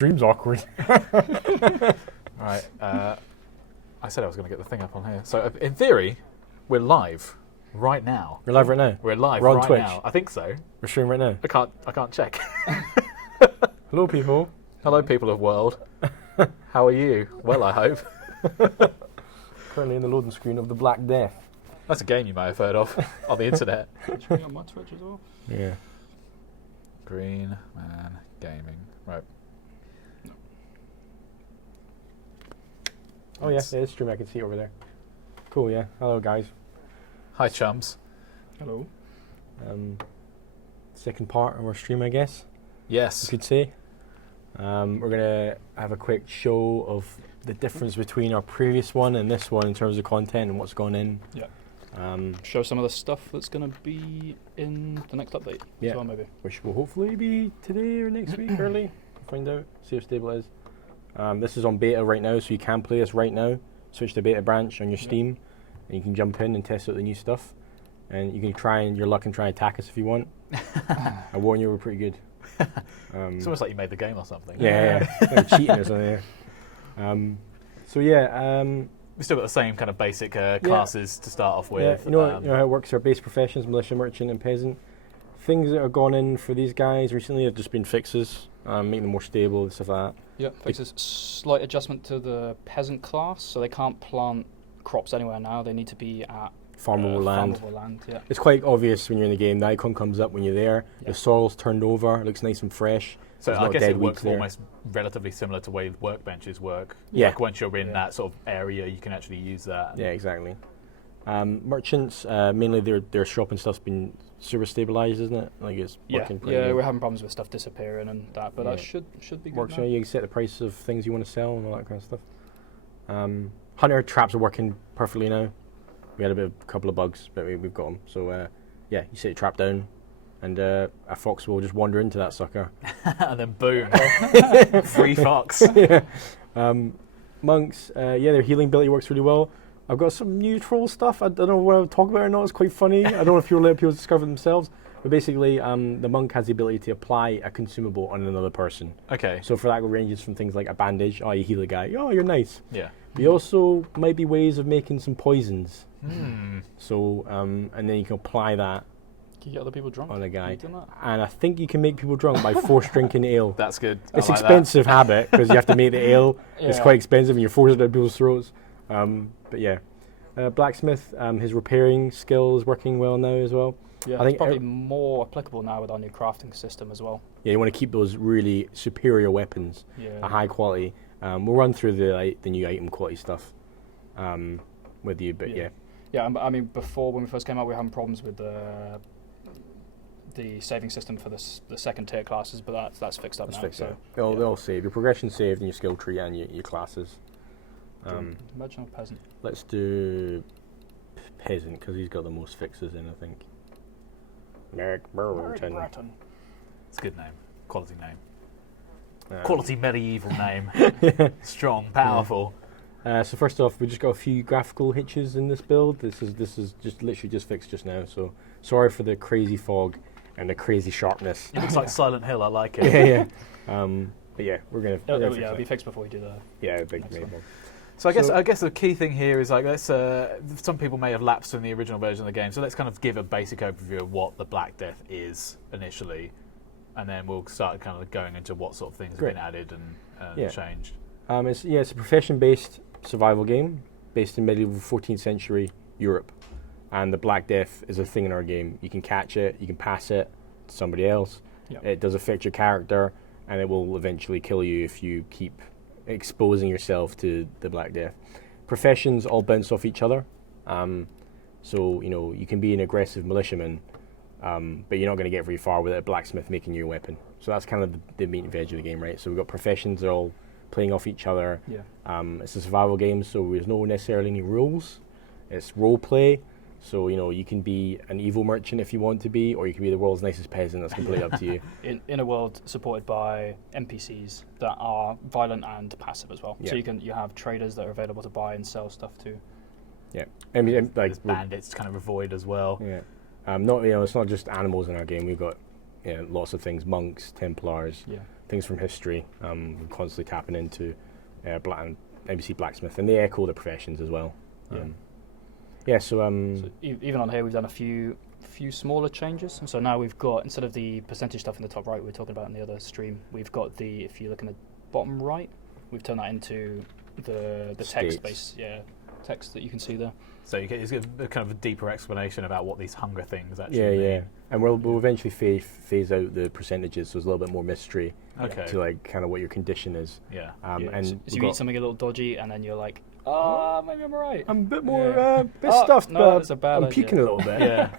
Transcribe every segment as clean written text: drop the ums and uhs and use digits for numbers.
Stream's awkward. Right. I said I was going to get the thing up on here. So in theory, we're live right now. We're live right now. We're live We're on right Twitch. now. I think so. We're streaming right now. I can't check. Hello, people. Hello, people of world. How are you? Well, I hope. Currently in the loading screen of the Black Death. That's a game you may have heard of on the internet. Should be on my Twitch as well. Yeah. Green Man Gaming. Right. Oh yeah, it's stream. I can see it over there. Cool. Yeah. Hello, guys. Hi, chums. Hello. Second part of our stream, I guess Yes. you could say. We're gonna have a quick show of the difference between our previous one and this one in terms of content and what's gone in. Yeah. Show Show some of the stuff that's going to be in the next update Yeah. as well, maybe. which will hopefully be today or next week early. Find out. See how stable it is. This is on beta right now, so you can play this right now. Switch to beta branch on your Steam, and you can jump in and test out the new stuff. And you can try and your luck and try and attack us if you want. I warn you, we're pretty good. It's almost like you made the game or something. Yeah, like cheating or something. Yeah. So yeah, We've still got the same kind of basic classes to start off with. you know how it works. Our base professions: militia, merchant, and peasant. Things that have gone in for these guys recently have just been fixes, making them more stable and stuff like that. Yeah, fixes slight adjustment to the peasant class, so they can't plant crops anywhere now. They need to be at Farmable land. Farmable land, yeah. It's quite obvious when you're in the game. The icon comes up when you're there. Yeah. The soil's turned over. It looks nice and fresh. So There's I not guess dead it works weeds there. almost relatively similar to the way workbenches work. Yeah. Like once you're in Yeah. that sort of area, you can actually use that. Yeah, exactly. Merchants, mainly their shop and stuff's been super stabilized, isn't it? Like it's Yeah, working pretty yeah, good. we're having problems with stuff disappearing and that, but that Yeah. should be good Works now. now. You can set the price of things you want to sell and all that kind of stuff. Hunter traps are working perfectly now. We had a couple of bugs, but we've got them. So yeah, you set your trap down, and a fox will just wander into that sucker. And then boom, free fox. Yeah. Monks, their healing ability works really well. I've got some new troll stuff. I don't know what I'll talk about or not. It's quite funny. I don't know if you'll let people discover themselves. But basically, the monk has the ability to apply a consumable on another person. Okay. So for that, it ranges from things like a bandage. Oh, you heal a guy. Oh, you're nice. Yeah. But you also might be ways of making some poisons. Hmm. So, and then you can apply that Can you get other people drunk? on a guy. Have you done that? And I think you can make people drunk by force drinking ale. That's good. It's I like expensive habit because you have to make the ale. It's Yeah. quite expensive and you're forcing it down people's throats. But yeah, blacksmith, his repairing skill is working well now as well. Yeah, I think it's probably more applicable now with our new crafting system as well. Yeah, you want to keep those really superior weapons, Yeah. a high quality. We'll run through the new item quality stuff with you, but yeah. Yeah, I mean, before when we first came out, we were having problems with the saving system for the second tier classes, but that's fixed up Let's now. fix so it. They'll save. Your progression saved in your skill tree and your classes. Merchant or peasant? Let's do peasant because he's got the most fixes in, I think. Merrick Burlington. It's a good name. Quality name. Um, Quality medieval name. Strong, powerful. So first off, we just got a few graphical hitches in this build. This is just literally just fixed just now. So sorry for the crazy fog and the crazy sharpness. It looks like Silent Hill. I like it. Yeah. But yeah, we're gonna. It'll fix be it. fixed before we do the. Yeah, big Next main one. one. So So- I guess the key thing here is like let's some people may have lapsed from the original version of the game, so let's kind of give a basic overview of what the Black Death is initially, and then we'll start kind of going into what sort of things Great. have been added and Yeah. changed. It's a profession-based survival game based in medieval 14th century Europe, and the Black Death is a thing in our game. You can catch it, you can pass it to somebody else. Yeah. It does affect your character, and it will eventually kill you if you keep exposing yourself to the Black Death. Professions all bounce off each other, so you can be an aggressive militiaman, but you're not going to get very far without a blacksmith making you a weapon. So that's kind of the meat and veg of the game, right? So we've got professions that are all playing off each other. Yeah. It's a survival game, so there's no necessarily any rules. It's role play. So you can be an evil merchant if you want to be, or you can be the world's nicest peasant. That's completely up to you. In a world supported by NPCs that are violent and passive as well. Yeah. So you have traders that are available to buy and sell stuff too. Yeah, I mean, There's bandits kind of avoid as well. yeah, it's not just animals in our game. We've got lots of things: monks, Templars, Yeah. things from history. We're constantly tapping into NPC blacksmith, and they echo the professions as well. So even on here, we've done a few smaller changes. So now we've got, instead of the percentage stuff in the top right we were talking about in the other stream, we've got if you look in the bottom right, we've turned that into the text base, text that you can see there. So you get a kind of a deeper explanation about what these hunger things actually mean. Yeah. And we'll eventually phase out the percentages, so there's a little bit more mystery to like kind of what your condition is. Yeah. And so you eat something a little dodgy, and then you're like, maybe I'm alright. I'm a bit more stuffed, no, that's a bad I'm idea. peaking a little bit. Yeah.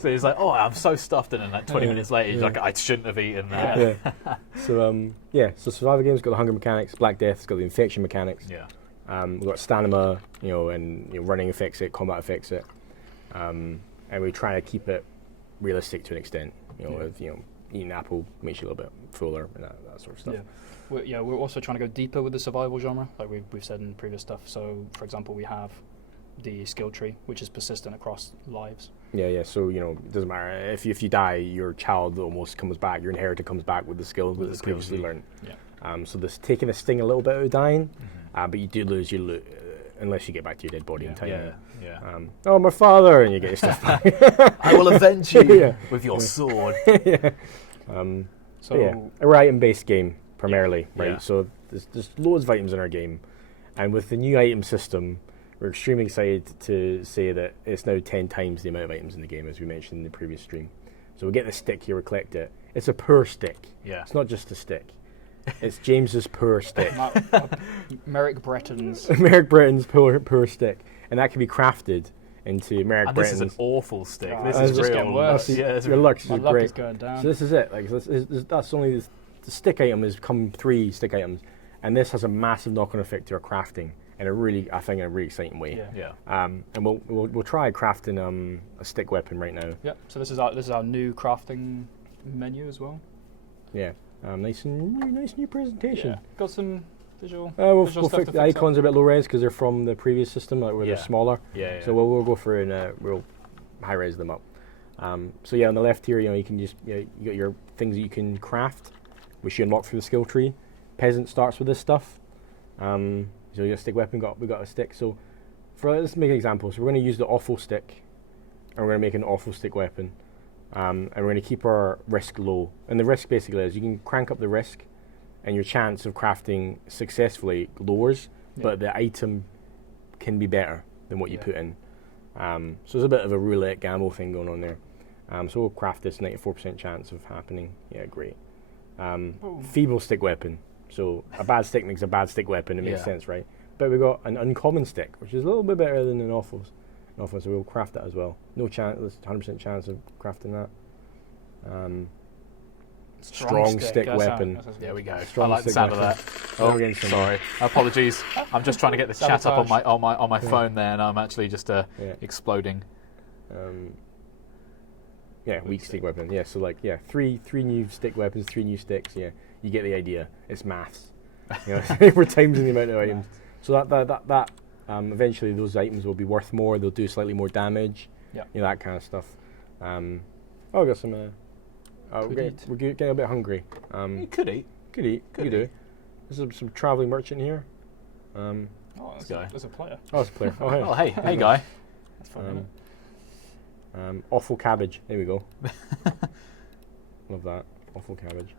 So he's like, I'm so stuffed, and then like 20 minutes later, he's like, I shouldn't have eaten that. So survival games got the hunger mechanics. Black Death's got the infection mechanics. Yeah. We've got stamina, and running affects it, combat affects it, and we try to keep it realistic to an extent. With eating an apple makes you a little bit fuller and that sort of stuff. We're also trying to go deeper with the survival genre, like we've said in previous stuff. So, for example, we have the skill tree, which is persistent across lives. Yeah. So it doesn't matter if you die, your child almost comes back. Your inheritor comes back with the skills that it's previously learned. Yeah. So this taking the sting a little bit out of dying, but you do lose your loot unless you get back to your dead body in time. Yeah. My father, and you get your stuff back. I will avenge you with your sword. A item-based game primarily, right? Yeah. So there's loads of items in our game, and with the new item system, we're extremely excited to say that it's now 10 times the amount of items in the game, as we mentioned in the previous stream. So we get the stick here, we collect it. It's a purr stick. Yeah. It's not just a stick. It's James's purr stick. Merrick Breton's purr stick, and that can be crafted into Merrick And Breton's. this is an awful stick. This it's is just real. getting worse. Your luck is My luck great. is going down. So this is it. Like that's only the stick item has come 3 stick items, and this has a massive knock-on effect to our crafting in a really exciting way. Yeah. And we'll try crafting a stick weapon right now. Yep. So this is our new crafting menu as well. Yeah. Nice new presentation. Yeah. Got some visual. We'll stuff fix to the fix icons are a bit low res because they're from the previous system, where they're smaller. Yeah. So we'll go through and we'll high res them up. On the left here, you can just you got your things that you can craft, which you unlock through the skill tree. Peasant starts with this stuff. So you got a stick weapon. We got a stick. So let's make an example. So we're going to use the awful stick, and we're going to make an awful stick weapon. And we're going to keep our risk low. And the risk basically is you can crank up the risk, and your chance of crafting successfully lowers, but the item can be better than what you put in. So there's a bit of a roulette gamble thing going on there. So we'll craft this 94% chance of happening. Yeah, great. Feeble stick weapon. So a bad stick makes a bad stick weapon. It makes sense, right? But we've got an uncommon stick, which is a little bit better than an awful. So we'll craft that as well. No chance. There's 100% chance of crafting that. Strong stick weapon. There we go. Strong I like the stick sound weapon. of that. Sorry. Apologies. I'm just trying to get the chat up on my phone there, and I'm actually just exploding. Weak stick weapon. Yeah, so three new stick weapons, 3 new sticks. Yeah, you get the idea. It's maths. We're timesing the amount of items. So that eventually those items will be worth more. They'll do slightly more damage. Yeah. That kind of stuff. We got some. We're getting a bit hungry. You could eat. Could eat. Do. There's some traveling merchant here. There's a player. Oh, it's a player. Oh, hey. Hey, guy. That's fun. Awful cabbage. There we go. Love that. Awful cabbage.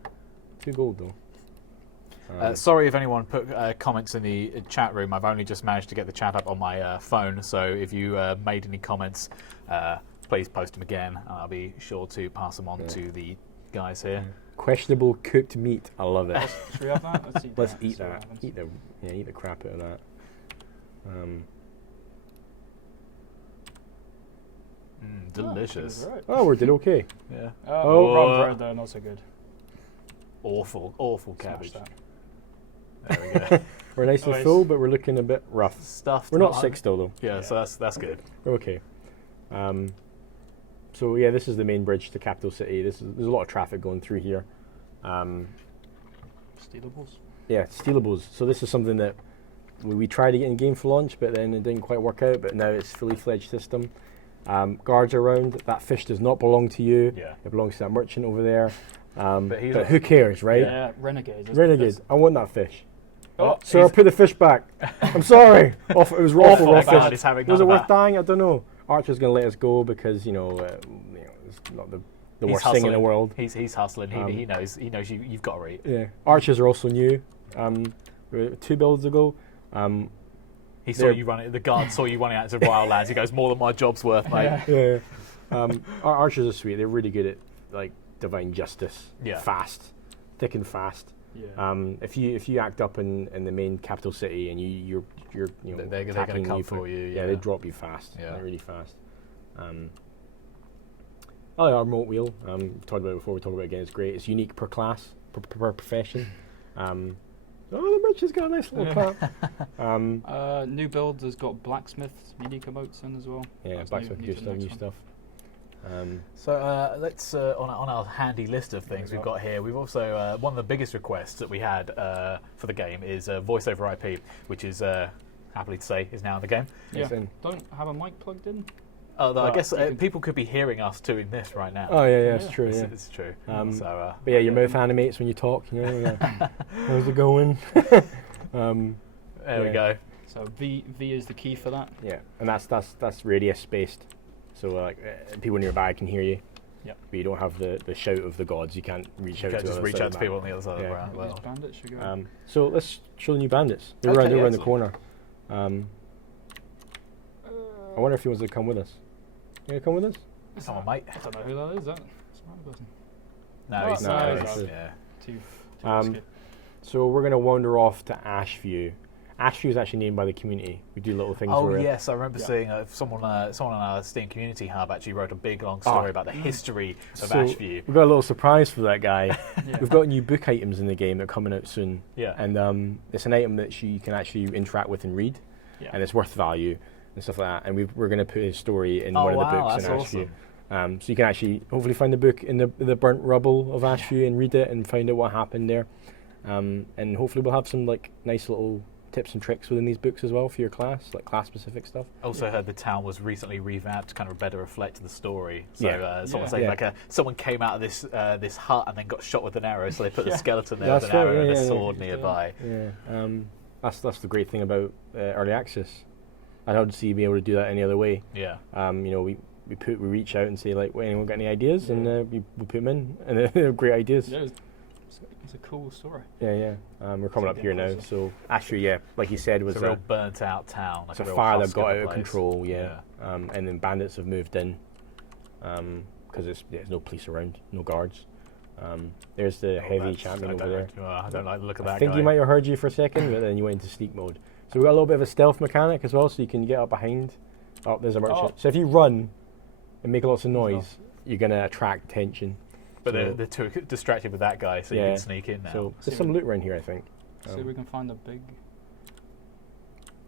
2 gold though. Sorry if anyone put comments in the chat room. I've only just managed to get the chat up on my phone, so if you made any comments, please post them again, and I'll be sure to pass them on to the guys here. Questionable cooked meat. I love it. Should we have that? Let's eat that. Eat the crap out of that. Delicious. Right. Oh, we did okay. Yeah. Wrong bread though, not so good. Awful cabbage. Smash There we go. We're nice and full, but we're looking a bit rough. Stuffed. We're not sick still though. Yeah, so that's good. We're okay. So yeah, this is the main bridge to Capital City. There's a lot of traffic going through here. Stealables. Yeah, stealables. So this is something that we tried to get in game for launch, but then it didn't quite work out. But now it's fully fledged system. Guards around. That fish does not belong to you. Yeah. It belongs to that merchant over there. But he's who cares, right? Yeah, renegades. Renegade. I want that fish. Oh, Sir, put the fish back. I'm sorry. It was raw for raw God, fish. he's having Was none it of worth that. dying? I don't know. Archer's going to let us go because it's not the He's worst thing in the hustling. world. He's hustling. He knows you've got to eat. Yeah, archers are also new. 2 builds ago. He saw you running. The guard saw you running out to Wildlands. He goes, more than my job's worth, mate. Yeah. Yeah. Our archers are sweet. They're really good at like divine justice. Yeah. Fast, thick and fast. Yeah. If you act up in the main capital city and you're They're gonna attacking come you for you. Yeah, they drop you fast. Yeah. Really fast. Our remote wheel. We talked about it before. We talk about it again. It's great. It's unique per class, per profession. The merch has got a nice little clap. New build has got blacksmiths unique emotes in as well. Yeah, That's blacksmith new new for the stuff. New next stuff. So let's on our handy list of things we've got here. We've also one of the biggest requests that we had for the game is voice over IP, which is happily to say is now in the game. Yeah. It's in. Don't have a mic plugged in. Although I Right, guess you can- people could be hearing us doing this right now. Oh yeah, it's Yeah. true. Yeah. It's true. But yeah, your mouth animates when you talk. How's it going? There we go. So V is the key for that. Yeah, and that's radius based, so people nearby can hear you. Yep. But you don't have the shout of the gods. You can't reach You out can't to just the other reach side out of to the people map. on the other side of the Yeah. ground. These Well, bandits should go. So let's show the new bandits. They're Okay, around the excellent. corner. I wonder if he wants to come with us. You gonna come with us? come on, mate. I don't know who that is. That's my person. No, Oh, he's no, no, he's he's- not. yeah. Too Um, risky. So we're gonna wander off to Ashview. Ashview is actually named by the community. We do little things. Oh where yes, I remember Yeah. seeing someone on our Steam Community Hub actually wrote a big long story about the history of So Ashview. we've got a little surprise for that guy. Yeah. We've got new book items in the game that are coming out soon. Yeah. And it's an item that you can actually interact with and read, Yeah. and it's worth value and stuff like that. And we're going to put his story in Oh, one of the wow, books in that's Ashview. awesome. So you can actually hopefully find the book in the burnt rubble of Ashview and read it and find out what happened there. And hopefully we'll have some like nice little tips and tricks within these books as well for your class, like class specific stuff. Also heard the town was recently revamped to kind of better reflect the story. So Yeah. someone Yeah. saying Yeah. like someone came out of this hut and then got shot with an arrow, so they put the Yeah. skeleton there That's with an right, arrow yeah, and a yeah, sword yeah. nearby. Yeah. That's the great thing about early access. I don't see being able to do that any other way. Yeah. We reach out and say like, well, anyone got any ideas, and we put them in, and they're great ideas. Yeah, it's a cool story. Yeah. We're coming up Getting here now, closer. so actually, yeah, like you said, was It's a real burnt out town. Like it's a real fire that husk got a out of place. control, yeah. And then bandits have moved in, because there's no police around, no guards. There's the Oh, heavy that's- champion I over don't there. like- I don't like the look of I that think guy. you might have heard you for a second, but then you went into sneak mode. So we've got a little bit of a stealth mechanic as well, so you can get up behind. Oh, there's a merchant. Oh. So if you run and make lots of noise, you're going to attract attention. But So- they're too distracted with that guy, so you Yeah. can sneak in now. So See there's some what- loot around here, I think. See if we can find a big.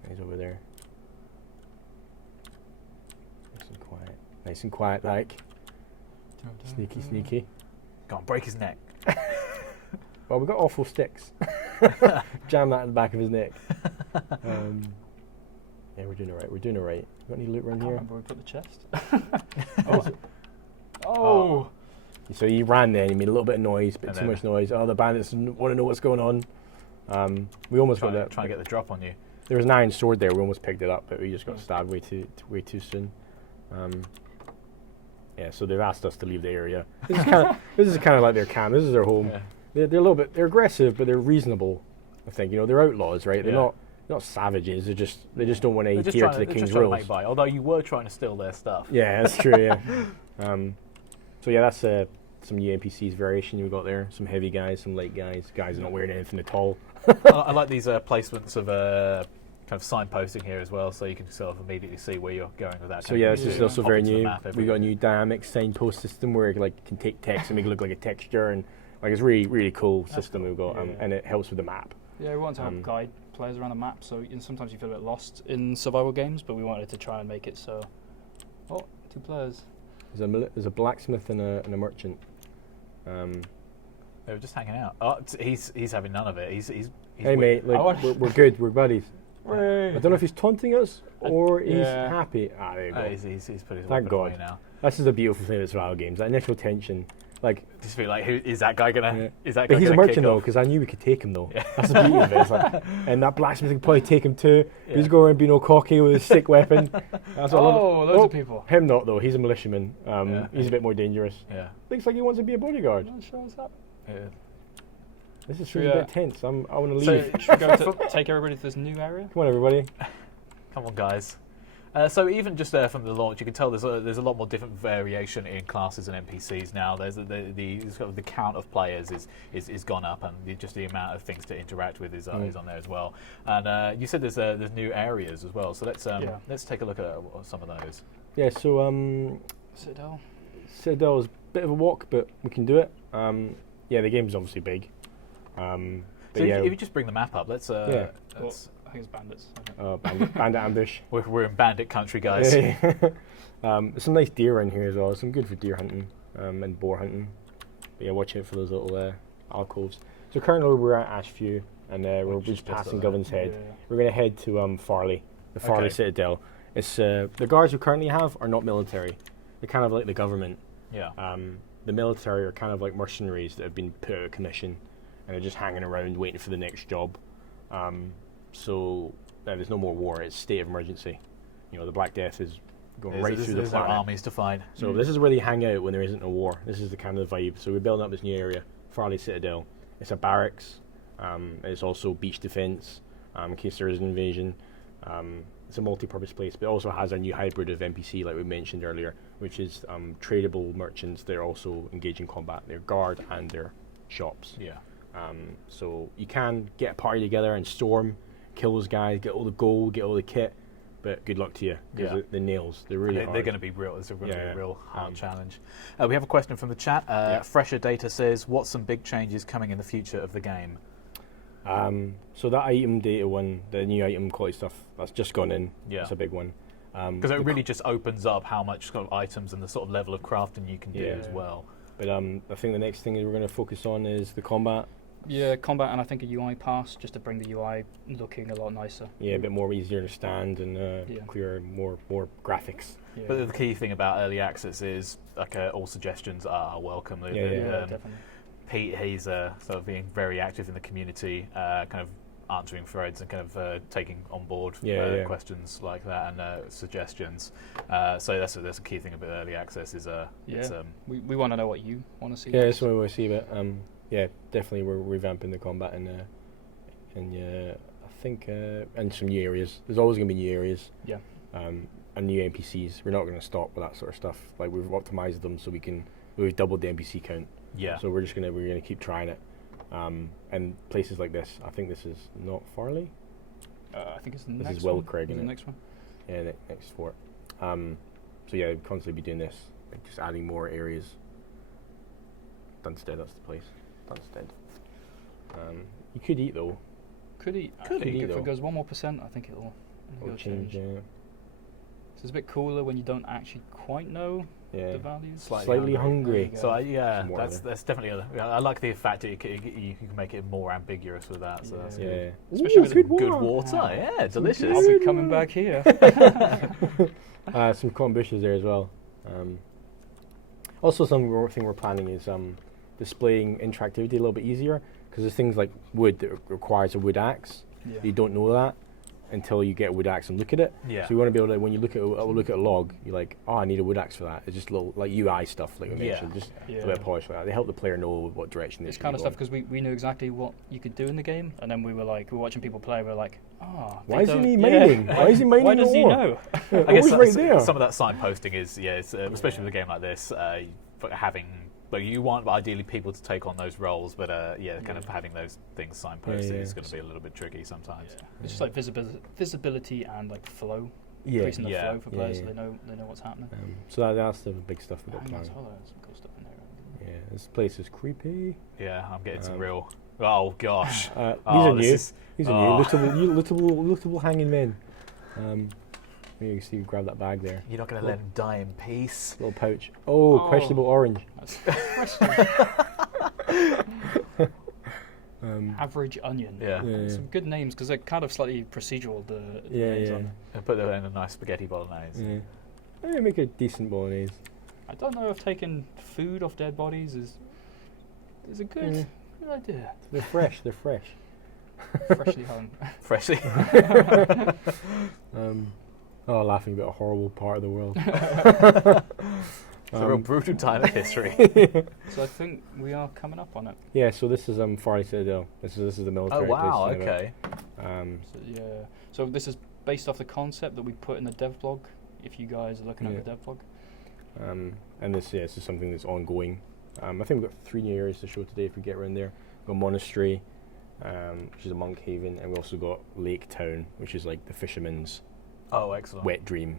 He's over there. Nice and quiet, like. Sneaky. Go on, break his neck. Well, we've got awful sticks. Jam that in the back of his neck. Yeah, we're doing it right. Got any loot I around can't here? remember where we put the chest. Oh. So he ran there and he made a little bit of noise, but And too then- much noise. Oh, the bandits want to know what's going on. We almost got that. Trying to get the drop on you. There was an iron sword there. We almost picked it up, but we just got stabbed way too soon. Yeah, so they've asked us to leave the area. This is kind of like their camp. This is their home. Yeah. They're a little bit. They're aggressive, but they're reasonable. I think they're outlaws, right? They're Yeah. not savages. They just don't want to They're adhere just to trying, the they're king's just trying to rules. make by. Although you were trying to steal their stuff. Yeah, that's true. Yeah. So yeah, that's some new NPCs variation we got there. Some heavy guys, some light guys. Guys are not wearing anything at all. I like these placements of kind of signposting here as well, so you can sort of immediately see where you're going with that. So yeah, this is also very new. We got a new. new dynamic signpost system where you can take text and make it look like a texture, and it's really really cool system cool. we've got, Yeah. and it helps with the map. Yeah, we want to help guide players around the map, so sometimes you feel a bit lost in survival games, but we wanted to try and make it so. Oh, 2 players. There's a blacksmith and a merchant. They were just hanging out. Oh, he's having none of it. He's Hey mate, we're good, we're buddies. I don't know if he's taunting us or he's Yeah. happy. There you go. He's put his Thank weapon God. away now. This is the beautiful thing about survival games. That initial tension Like, Just be like, who is that guy gonna? Yeah. Is that but guy he's a gonna merchant kick though, off? because I knew we could take him though. That's the beauty of it. It's like, and that blacksmith can probably take him too. Yeah. He's going around being all cocky with his sick weapon. That's what I love. Oh, loads of people. Him not though. He's a militiaman. Yeah. He's a bit more dangerous. Yeah. Looks like he wants to be a bodyguard. Not sure what's up. Yeah. This is Should feels we, a bit tense. I want to So, leave. should we go to take everybody to this new area? Come on, everybody. Come on, guys. So even just from the launch, you can tell there's a lot more different variation in classes and NPCs now. There's the count of players is gone up, and just the amount of things to interact with is on there as well. And you said there's new areas as well. So let's take a look at some of those. Yeah. So Citadel. Citadel is a bit of a walk, but we can do it. Yeah, the game's obviously big. But So yeah, if you just bring the map up, let's. Yeah. I think it's bandits. Okay. bandit ambush. We're in bandit country, guys. There's some nice deer in here as well. Some good for deer hunting and boar hunting. But yeah, watch out for those little alcoves. So currently we're at Ashview, and we're just passing Govern's Head. Yeah. We're going to head to Farley, the Farley Okay. Citadel. It's the guards we currently have are not military. They're kind of like the government. Yeah. The military are kind of like mercenaries that have been put out of commission, and they're just hanging around waiting for the next job. So there's no more war. It's state of emergency. You know, the Black Death is going right through the There's no planet. armies to fight. So this is where they hang out when there isn't a war. This is the kind of vibe. So we're building up this new area, Farley Citadel. It's a barracks. It's also beach defense in case there is an invasion. It's a multi-purpose place, but it also has a new hybrid of NPC, like we mentioned earlier, which is tradable merchants. They're also engaged in combat. They're guard and they're shops. Yeah. So you can get a party together and storm, kill those guys, get all the gold, get all the kit, but good luck to you, because Yeah. the nails, they're really hard. They're going to be real. It's a really, Yeah. real hard challenge. We have a question from the chat. Fresher Data says, "What's some big changes coming in the future of the game?" So that item data one, the new item quality stuff, that's just gone in. Yeah. That's a big one. Because it really just opens up how much sort of items and the sort of level of crafting you can do Yeah. as well. But I think the next thing that we're going to focus on is the combat. Yeah, combat and I think a UI pass just to bring the UI looking a lot nicer. Yeah, a bit more easier to understand and Yeah. clearer, more graphics. Yeah, But the key thing about early access is like all suggestions are welcome. definitely. Pete, he's sort of being very active in the community, kind of answering threads and kind of taking on board questions like that and suggestions. So that's a key thing about early access is We want to know what you want to see. Yeah, that's what we see. But yeah, definitely we're revamping the combat and I think and some new areas. There's always going to be new areas. Yeah. And new NPCs. We're not going to stop with that sort of stuff. Like we've optimized them so we've doubled the NPC count. Yeah. So we're gonna keep trying it. And places like this, I think this is not Farley. I think it's the This next is one. Wilcraig, The isn't it? next one. Yeah, next fort. So yeah, we'll constantly be doing this, like just adding more areas. Dunstead, that's the place. Dunstead. You could eat though. Could eat. I Could think eat, if though. it goes 1 more %, I think it'll change. Yeah. So it's a bit cooler when you don't actually quite know Yeah. the values. Slightly hungry. There you So go. Some more of it. that's definitely. I like the fact that you can make it more ambiguous with that. So that's Yeah. Yeah. Especially with good good water. water. Wow. Yeah, delicious. I'll be coming back here. Some cotton bushes there as well. Also, thing we're planning is displaying interactivity a little bit easier, because there's things like wood that requires a wood axe. Yeah. You don't know that until you get a wood axe and look at it. Yeah. So we want to be able to, when you look at a log, you're like, oh, I need a wood axe for that. It's just little like UI stuff, like we Yeah. mentioned, just Yeah. a bit of polish like that. They help the player know what direction they It's should kind be of stuff going. because we knew exactly what you could do in the game, and then we were watching people play. We were like, Why isn't he mining? Why is he mining Why does he ore? know? I guess Always right there. some of that signposting is especially with a game like this, having. But you want ideally people to take on those roles, but kind of having those things signposted Yeah. is going to be a little bit tricky sometimes. It's just like visibility and like flow, Yeah. increasing the Yeah. flow for players, Yeah, so they know what's happening. So that's the big stuff we've got Hangman's planned. Hollow, some cool stuff in there. Yeah, this place is creepy. Yeah, I'm getting some real. Oh gosh, These Oh, are this new. is- These are new. Lootable hanging men. You can see, grab that bag there. you're not going to let him die in peace. Little pouch. Oh, questionable orange. That's Um, Average Onion. Yeah. Yeah. Some good names because they're kind of slightly procedural. The Yeah, names yeah. on. And put that in a nice spaghetti bolognese. yeah. Make a decent bolognese. I don't know if taking food off dead bodies is a good idea. They're fresh. They're fresh. Freshly hung. Freshly. Laughing about a horrible part of the world. It's a real brutal time of history. So I think we are coming up on it. Yeah, so this is Farley Citadel. This is the military. Oh wow, place, okay. So, yeah. So this is based off the concept that we put in the dev blog. If you guys are looking at the dev blog. And this is something that's ongoing. I think we've got 3 new areas to show today if we get around there. We've got Monastery, which is a monk haven, and we also got Lake Town, which is like the fisherman's Excellent. wet dream.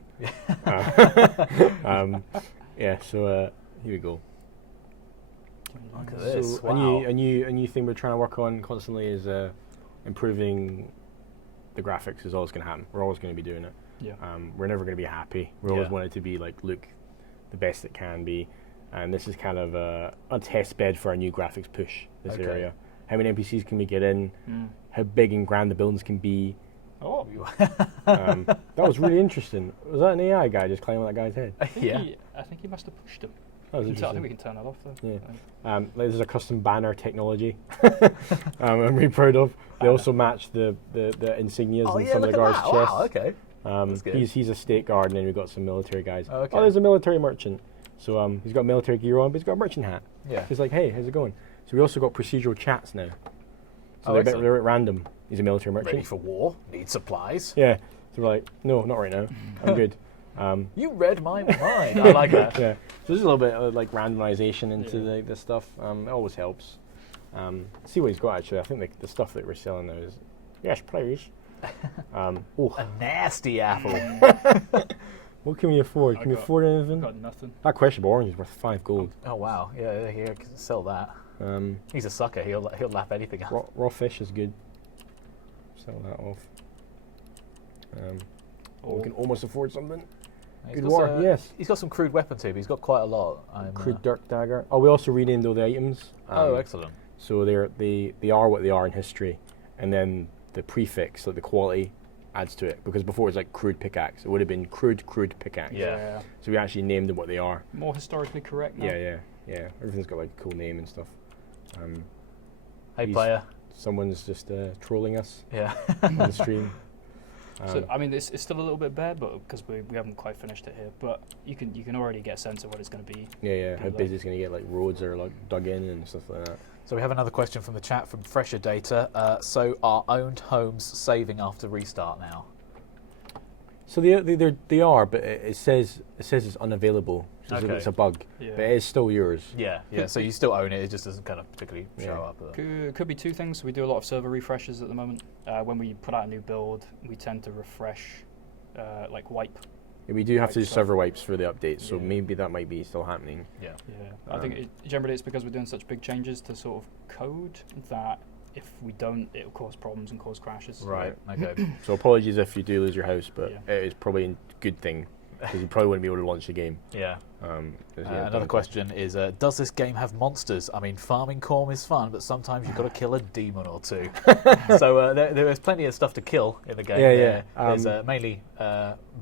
So here we go. Look at this. So Wow. a new thing we're trying to work on constantly is improving the graphics. Is always going to happen. We're always going to be doing it. Yeah. We're never going to be happy. We always want it to be like look the best it can be, and this is kind of a test bed for our new graphics push. This area. How many NPCs can we get in? How big and grand the buildings can be. Oh. That was really interesting. Was that an AI guy just climbing that guy's head? I think he must have pushed him. That was I interesting. think we can turn that off though. Yeah. There's a custom banner technology. I'm really proud of. They also match the insignias on some of the guards' chests. Wow, okay. That's good. He's a state guard, and then we've got some military guys. Oh, okay. Oh, there's a military merchant. So he's got military gear on, but he's got a merchant hat. Yeah. He's like, hey, how's it going? So we also got procedural chats now. So they're a bit random. He's a military merchant. Ready for war? Need supplies? Yeah. So we're like, no, not right now. I'm good. You read my mind. I like that. Yeah. So there's a little bit of like randomization into the stuff. It always helps. See what he's got actually. I think the stuff that we're selling now is yes, please. A nasty apple. What can we afford? Can we afford anything? Got nothing. That questionable orange is worth 5 gold. Oh wow, yeah, here, sell that. He's a sucker. He'll laugh anything up. Raw fish is good. Sell that off. We can almost afford something. He's Good got war. Yes. He's got some crude weapon too, but he's got quite a lot. Crude dirk dagger. Oh, we also renamed all the items. Excellent. So they are what they are in history, and then the prefix, like the quality, adds to it. Because before it was like crude pickaxe. It would have been crude pickaxe. Yeah. So we actually named them what they are. More historically correct now. Yeah. Everything's got like a cool name and stuff. Hey player. Someone's just trolling us Yeah. on the stream. So I mean, it's still a little bit bare, but because we haven't quite finished it here, but you can already get a sense of what it's going to be. Yeah. How busy it's going to get, like roads are like dug in and stuff like that. So we have another question from the chat from Fresher Data. So are owned homes saving after restart now? So they are, but it says it's unavailable. So it's a bug, Yeah. but it is still yours. Yeah. So you still own it. It just doesn't kind of particularly show up. Could be 2 things. We do a lot of server refreshes at the moment. When we put out a new build, we tend to refresh, like wipe. Yeah, we do have to do stuff. server wipes for the updates, so maybe that might be still happening. Yeah. I think generally it's because we're doing such big changes to sort of code that if we don't, it'll cause problems and cause crashes. Right. Okay. So apologies if you do lose your house, but Yeah. it is probably a good thing because you probably wouldn't be able to launch the game. Yeah. Yeah, Another question is, does this game have monsters? I mean, farming corn is fun, but sometimes you've got to kill a demon or 2. So there is plenty of stuff to kill in the game. Yeah. There's mainly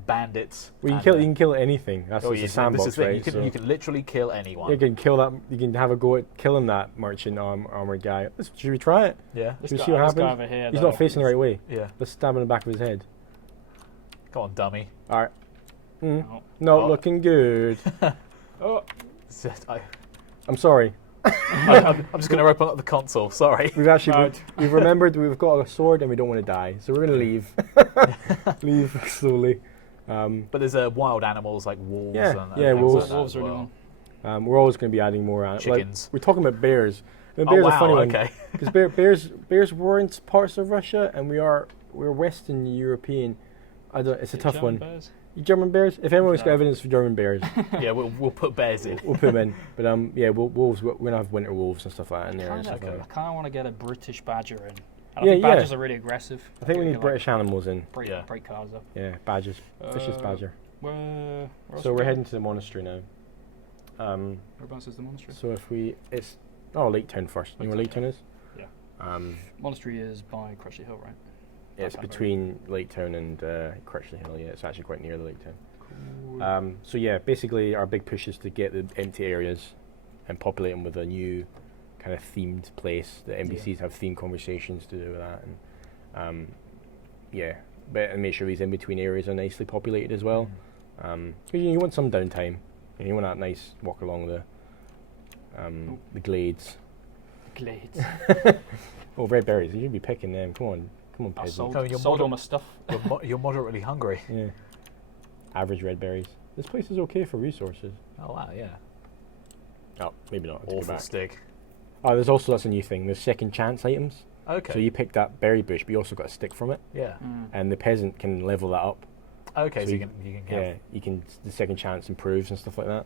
bandits. Well, you can kill anything. That's just a This sandbox, is the thing. right? You can literally kill anyone. You can kill that. You can have a go at killing that merchant armored guy. Should we try it? Yeah. Should we see what happens? Guy over here, He's not facing the right way. Yeah. Let's stab him in the back of his head. Come on, dummy. All right. Oh. Not looking good. Oh. I'm sorry. I'm just going to open up the console. Sorry. We've actually we've remembered we've got a sword and we don't want to die, so we're going to leave. Leave slowly. But there's wild animals like wolves. Wolves. Wolves are really well. We're always going to be adding more animals. Chickens. We're talking about bears. And bears are funny okay. Because bears weren't parts of Russia, and we're Western European. It's a tough German one. Bears? German bears. If anyone's got evidence for German bears, Yeah, we'll put bears in. we'll put them in. But wolves. We're gonna have winter wolves and stuff like that in there. I and stuff like that. kind of want to get a British badger in. I think badgers are really aggressive. I think we need Like British animals in. break cars up. Yeah, badgers. Vicious badger. Where else So we we're go? heading to the monastery now. Whereabouts is the monastery? So it's Lake Town first. You know where Lake Town is? Yeah. Monastery is by Crutchley Hill, right? Yeah, it's between Lake Town and Crutchley Hill. Yeah, it's actually quite near the Lake Town. So yeah, basically our big push is to get the empty areas and populate them with a new kind of themed place. The NPCs have themed conversations to do with that, and and make sure these in between areas are nicely populated as well. Because you want some downtime, and you want that nice walk along the glades. Glades. Oh, red berries! You should be picking them. Come on, I peasant. sold all my stuff. You're moderately hungry. Yeah. Average red berries. This place is okay for resources. Oh wow, yeah. Oh, maybe not. I'll take it Awful back. stick. Oh, that's a new thing. There's second chance items. Okay. So you pick that berry bush, but you also got a stick from it, yeah. and the peasant can level that up. Okay, so So you can have the second chance improves and stuff like that.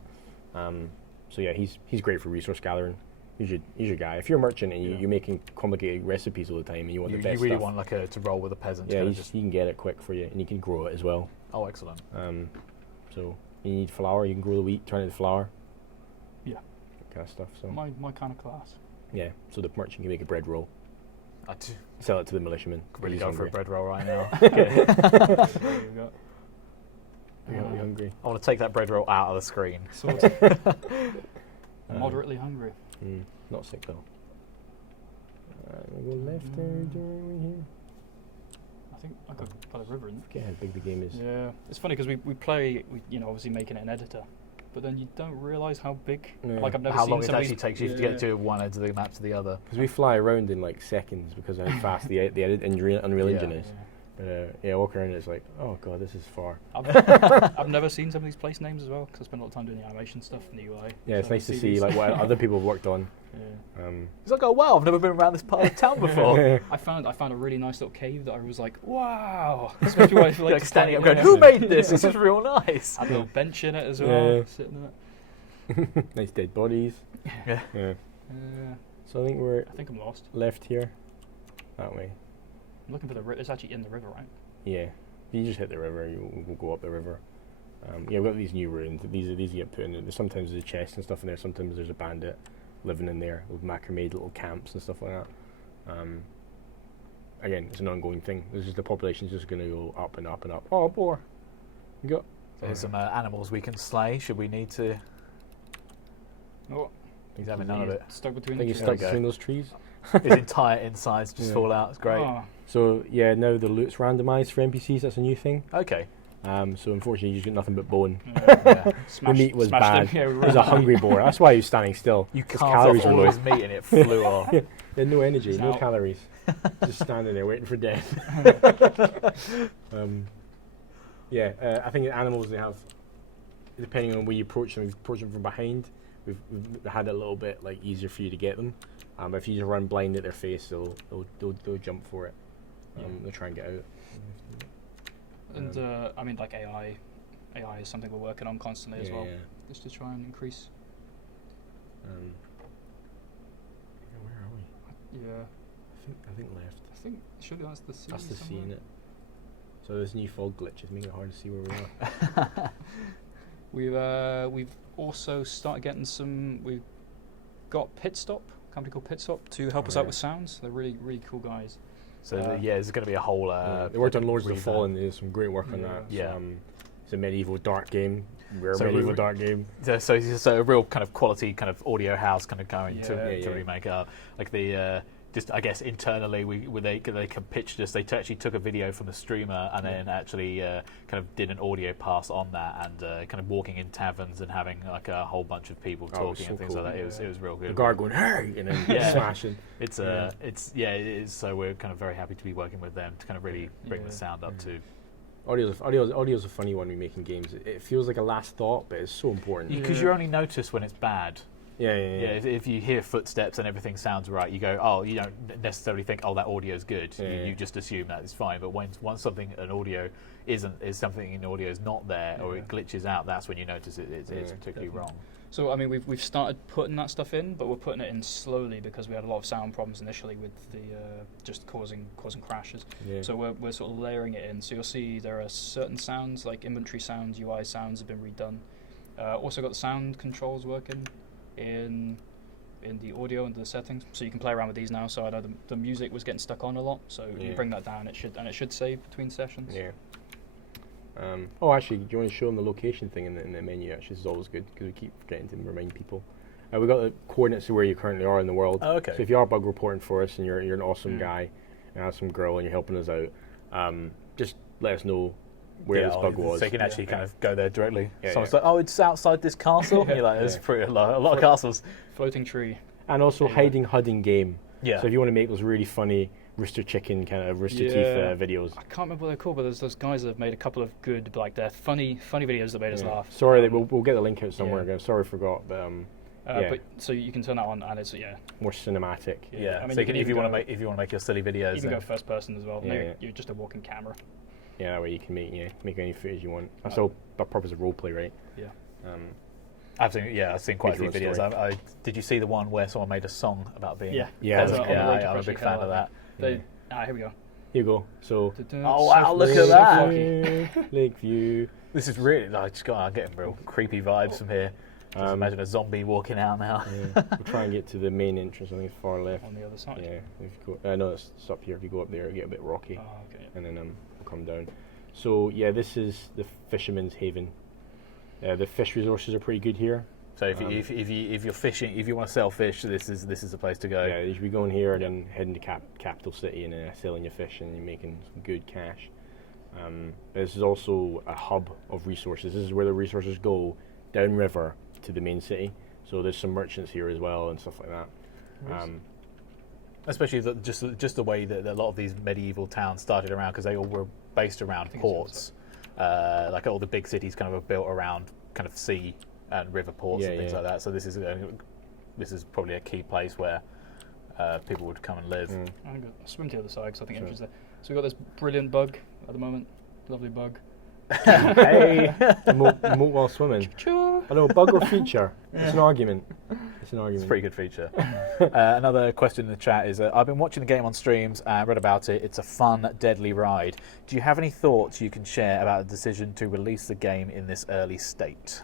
So yeah, he's great for resource gathering. He's your guy. If you're a merchant and you're making complicated recipes all the time and you want the best you really stuff, want to roll with a peasant. yeah, he can get it quick for you, and you can grow it as well. Oh, excellent. So you need flour, you can grow the wheat, turn it into flour. Yeah. That kind of stuff. So My kind of class. yeah, so the merchant can make a bread roll, I do sell it to the militiamen. really He's go for a hungry. bread roll right now. There you go. You're gonna be hungry. I want to take that bread roll out of the screen. Moderately hungry. Not sick though. We go left there, here. I think I got by the river. Isn't Forget how big the game is. it? Yeah, it's funny because we play, obviously making it an editor, but then you don't realise how big. Yeah. Like I've never How seen long it somebody- actually takes you to get to one end of the map to the other. Because we fly around in like seconds because of how fast the edit Unreal Engine is. Yeah. But walk around and it's like, oh god, this is far. I've never seen some of these place names as well because I spend a lot of time doing the animation stuff and the UI. Yeah, it's so I nice to see these. like what other people have worked on. Yeah. It's like, oh wow, I've never been around this part of town before. I found a really nice little cave that I was like, wow. Especially when I feel Like to standing up play going, it. who made this? This is real nice. Had a little bench in it as well. Yeah. Sitting in it. Nice dead bodies. Yeah. Yeah. Yeah. So I think we're I think I'm lost. left here. That way. I'm looking for the river. It's actually in the river, right? Yeah. You just hit the river, we'll go up the river. We've got these new ruins. These get put in. Sometimes there's a chest and stuff in there. Sometimes there's a bandit living in there with macrame little camps and stuff like that. Again, it's an ongoing thing. There's just the population's just going to go up and up and up. Oh, a boar. You got. So here's some animals we can slay. Should we need to? Oh, He's having none of it. stuck I between think the he's two. stuck we go. between those trees. His entire insides just Yeah. fall out. It's great. Oh, So yeah, now the loot's randomised for NPCs. That's a new thing. Okay. So unfortunately, you just get nothing but bone. yeah. Yeah. The meat was smashed bad. him. Yeah, It was a hungry boar. That's why he was standing still. You His carved calories off were all low. his meat and it flew off. He had no energy, He's no out. calories. Just standing there waiting for death. I think the animals, they have, depending on where you approach them, if you approach them from behind, we've had it a little bit like easier for you to get them. But if you just run blind at their face, they'll jump for it. They'll try and get out. And I mean, like AI is something we're working on constantly as well, just to try and increase. Where are we? Yeah, I think left. I think surely that's the sea. That's the sea, somewhere. innit? So this new fog glitch is making it hard to see where we are. We've also started getting some. We've got Pit Stop, a company called Pit Stop, to help us out with sounds. They're really really cool guys. So there's going to be a whole. They worked on Lords of the revamp. Fallen. They did some great work on Yeah. that. Yeah. It's a medieval dark game. Rare So medieval we- dark game. So a real kind of quality kind of audio house kind of going Yeah. to Yeah. remake like the just I guess internally they pitched us. They actually took a video from the streamer and then actually kind of did an audio pass on that and kind of walking in taverns and having like a whole bunch of people Oh, it was talking so and things cool. like that. It was real good. The guard going, hey! And then Yeah. smashing. It is. So we're kind of very happy to be working with them to kind of really bring the sound up to. Audio's a funny one we make in games. It feels like a last thought, but it's so important. Because you only notice when it's bad. Yeah. If you hear footsteps and everything sounds right, you go, oh, you don't necessarily think, oh, that audio's good. Yeah. You just assume that it's fine. But once something an audio is something in audio is not there or it glitches out, that's when you notice it's particularly definitely. wrong. So I mean, we've started putting that stuff in, but we're putting it in slowly because we had a lot of sound problems initially with the just causing crashes. Yeah. So we're sort of layering it in. So you'll see there are certain sounds like inventory sounds, UI sounds have been redone. Also got the sound controls working in the audio and the settings, so you can play around with these now. So I know the music was getting stuck on a lot, so you bring that down. It should save between sessions. Yeah. Actually, do you want to show them the location thing in the menu? Actually, this is always good because we keep forgetting to remind people. We got the coordinates of where you currently are in the world. Oh, okay. So if you are bug reporting for us and you're an awesome guy and awesome girl and you're helping us out, just let us know where this bug was. So you can actually kind of go there directly. Yeah, Someone's like, "Oh, it's outside this castle." And you're like, "There's a lot of castles." Floating tree. And also hiding HUD in game. Yeah. So if you want to make those really funny Rooster Chicken kind of Rooster Teeth videos. I can't remember what they're called, but there's those guys that have made a couple of good, like, they're funny videos that made us laugh. Sorry, we'll get the link out somewhere again. Sorry, I forgot, but but so you can turn that on, and it's more cinematic. Yeah. I mean, so you if you want to make your silly videos, you can go first person as well. Yeah. You're just a walking camera. Yeah, that way you can make any footage you want. That's all the purpose of roleplay, right? Yeah. I've seen quite a few videos. Did you see the one where someone made a song about being? Yeah. I'm a big fan of that. Here we go. Here you go. So. Oh wow! Look at that. Lakeview. This is really. I'm getting real creepy vibes from here. Just imagine a zombie walking out now. We'll try and get to the main entrance. I think it's far left. On the other side. Yeah. If you go, no, it's up here. If you go up there, it'll get a bit rocky. Oh, okay. And then we'll come down. So yeah, this is the Fisherman's Haven. The fish resources are pretty good here. So if you're fishing, if you want to sell fish, this is the place to go. Yeah, you should be going here and then heading to capital city and selling your fish and you're making some good cash. This is also a hub of resources. This is where the resources go downriver to the main city. So there's some merchants here as well and stuff like that. Especially just the way that a lot of these medieval towns started around, because they all were based around ports. Like all the big cities kind of were built around kind of sea and river ports and things like that. So this is probably a key place where people would come and live. I'm going to swim to the other side because I think entry's there. So we've got this brilliant bug at the moment. Lovely bug. Hey! Emote while swimming. I know, bug or feature? It's an argument. It's a pretty good feature. Another question in the chat is, I've been watching the game on streams and read about it. It's a fun, deadly ride. Do you have any thoughts you can share about the decision to release the game in this early state?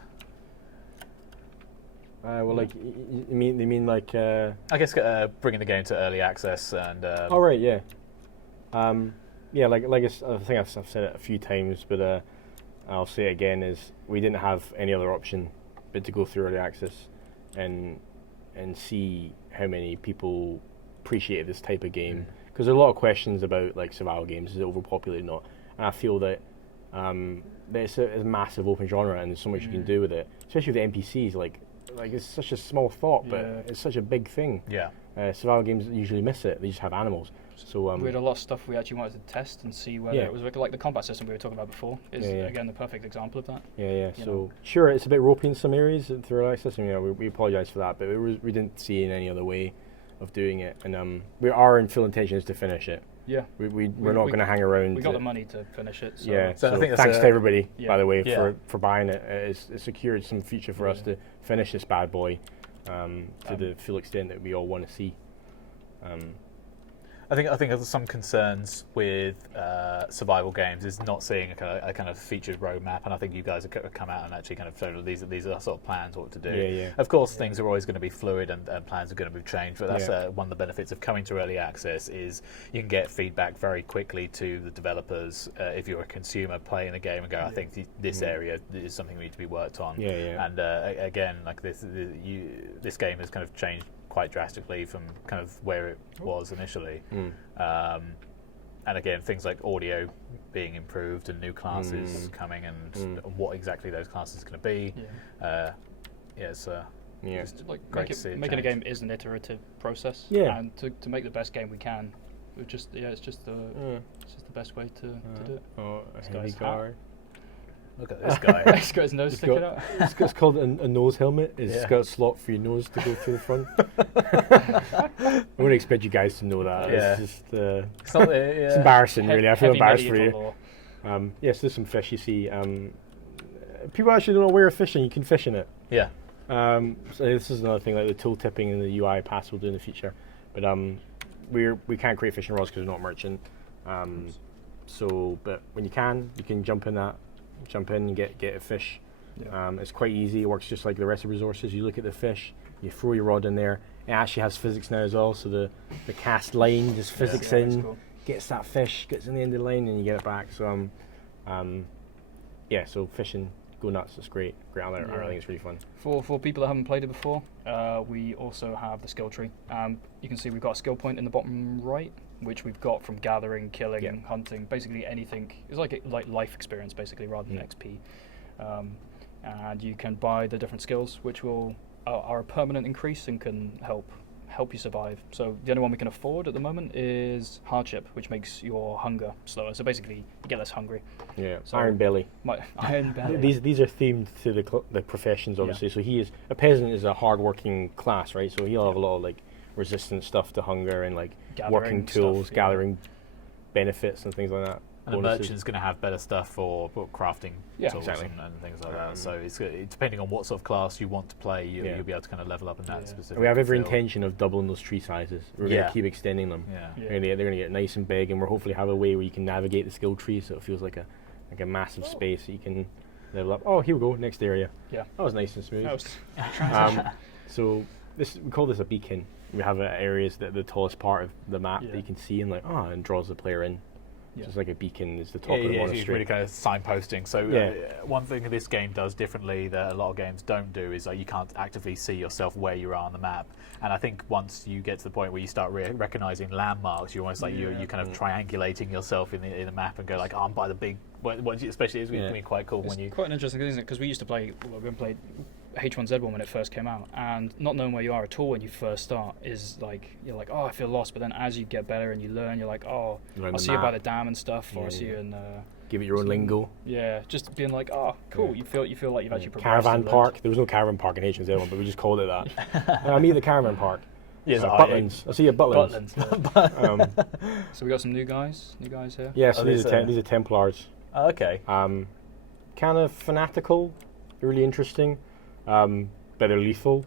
Well, like, you mean like... I guess bringing the game to early access and... oh, right, yeah. Yeah, like I think I've said it a few times, but I'll say it again, is we didn't have any other option but to go through early access and see how many people appreciated this type of game. Because there are a lot of questions about like survival games, is it overpopulated or not? And I feel that it's a massive open genre and there's so much you can do with it, especially with the NPCs. Like it's such a small thought, but it's such a big thing. Yeah. Survival games usually miss it. They just have animals. So we had a lot of stuff we actually wanted to test and see whether it was like the combat system we were talking about before is again the perfect example of that. So sure, it's a bit ropey in some areas through access, and we apologise for that, but we didn't see any other way of doing it, and our full intention is to finish it. Yeah, we're not going to hang around. We got the money to finish it. So. Yeah, so I think thanks to everybody, by the way, for buying it. It's secured some future for us to finish this bad boy to the full extent that we all want to see. I think there's some concerns with survival games is not seeing a kind of featured roadmap, and I think you guys have come out and actually kind of shown these are sort of plans what to do. Of course, things are always going to be fluid and plans are going to be changed, but that's one of the benefits of coming to early access is you can get feedback very quickly to the developers if you're a consumer playing the game and go, I think this area is something we need to be worked on. And again, like this game has kind of changed quite drastically from kind of where it was initially. And again, things like audio being improved and new classes coming and what exactly those classes are going to be. It's just like making a game is an iterative process. And to make the best game we can, it's just the best way to do it. Oh, this heavy guy's car. Look at this guy. He's got his nose sticking out. It's called a nose helmet. It's got a slot for your nose to go through the front. I wouldn't expect you guys to know that. It's just it's embarrassing, really. I feel embarrassed for you. Yes, there's some fish you see. People actually don't know where you're fishing. You can fish in it. So this is another thing, like the tool tipping and the UI pass will do in the future. But we can't create fishing rods because we're not merchant. But when you can jump in and get a fish. It's quite easy. It works just like the rest of the resources. You look at the fish, you throw your rod in there. It actually has physics now as well, so the cast line just physics in, gets that fish, gets in the end of the line, and you get it back. So yeah, so fishing, go nuts. It's great. I think it's really fun. For people that haven't played it before, we also have the skill tree. You can see we've got a skill point in the bottom right, which we've got from gathering, killing, hunting, basically anything. It's like life experience, basically, rather than XP. And you can buy the different skills, which are a permanent increase and can help you survive. So the only one we can afford at the moment is hardship, which makes your hunger slower. So basically, you get less hungry. Yeah, So Iron Belly. Iron Belly. These are themed to the professions, obviously. So he is a peasant is a hardworking class, right? So he'll have a lot of like resistant stuff to hunger and like working tools, gathering benefits and things like that. And a merchant's going to have better stuff for crafting tools exactly. and things like that. So it's depending on what sort of class you want to play, you'll be able to kind of level up in that specific. We have every field. intention of doubling those tree sizes. We're going to keep extending them. They're going to get nice and big, and we'll hopefully have a way where you can navigate the skill tree, so it feels like a massive space that you can level up. Oh, here we go, next area. Yeah, that was nice and smooth. That was so we call this a beacon. We have areas that the tallest part of the map that you can see and draws the player in. So it's like a beacon is the top of the monastery. It's really kind of signposting. So one thing this game does differently that a lot of games don't do is you can't actively see yourself where you are on the map. And I think once you get to the point where you start recognizing landmarks, you're almost like you're kind of triangulating yourself in the map and go like, oh, I'm by the big. Especially it's going to be quite cool when you. Quite an interesting thing, isn't it? Because we used to play. We played H1Z1 when it first came out, and not knowing where you are at all when you first start is like you're like, oh, I feel lost. But then as you get better and you learn, you're like, oh, I'll see you by the dam and stuff, or I'll see you in. Give it your own lingo. Yeah, just being like, oh, cool. You feel like you've actually progressed. Caravan park. There was no caravan park in H1Z1, but we just called it that. I meet the caravan park. Yes, Butlins. I see you at Butlins. So we got some new guys here. Yeah, so these are Templars. Oh, okay. Kind of fanatical, really interesting, but they're lethal.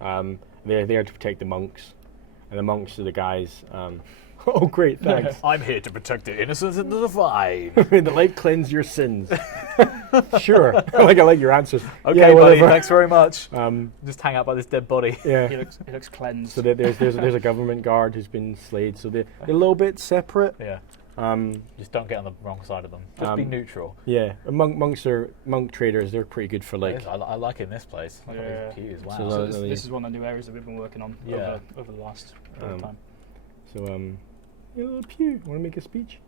They're there to protect the monks, and the monks are the guys. Oh, great, thanks. I'm here to protect the innocent and the divine. May the light cleanse your sins. Sure. I like your answers. Okay, buddy, thanks very much. Just hang out by this dead body. Yeah. He looks cleansed. So there's a government guard who's been slayed, so they're a little bit separate. Yeah. Just don't get on the wrong side of them. Just be neutral. Yeah. Monk traders, they're pretty good for like. I like it in this place. I thought it was cute as well. So this is one of the new areas that we've been working on over the last time. So a little pew. Want to make a speech?